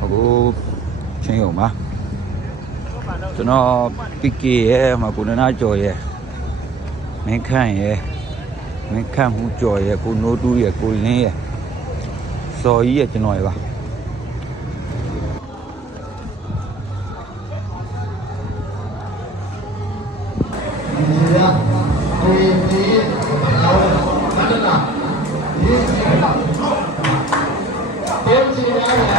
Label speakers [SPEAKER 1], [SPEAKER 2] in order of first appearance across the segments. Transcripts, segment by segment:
[SPEAKER 1] အခုချင်းရုံပါ
[SPEAKER 2] ကျွန်တော်ပီကေရဲ့မှာကိုနနာကျော်ရဲ့မင်းခန့်ရဲ့မင်းခန့်မှုကျော်ရဲ့ကိုနိုးတူးရဲ့ကိုလင်းရဲ့စော်ကြီးရဲ့ကျွန်တော်ရဲ့ပါဒီကဒီဒီတော့မတနာဒီ 小姐。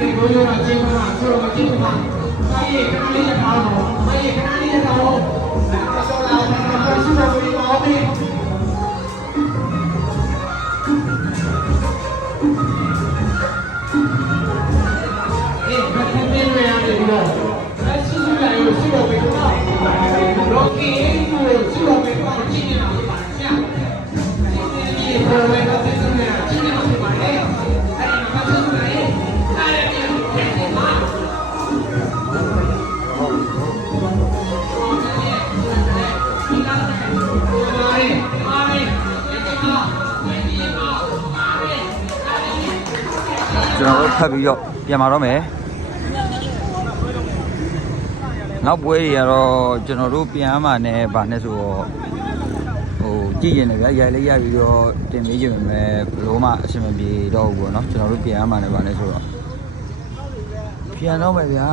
[SPEAKER 2] တော်တို့ ဖတ်ပြီးတော့ပြန်มาတော့မယ်နောက်ပွဲတွေကတော့ကျွန်တော်တို့ပြန်มาနဲ့ဗာနဲ့ဆိုတော့ဟိုကြည့်ရင်လည်းဗျာရိုက်လေးရပြီးတော့တင်ပေးကြမယ်ဘလို့မှအဆင်မပြေတော့ဘူးပေါ့နော်ကျွန်တော်တို့ပြန်มาနဲ့ဗာနဲ့ဆိုတော့ပြန်တော့မယ်ဗျာ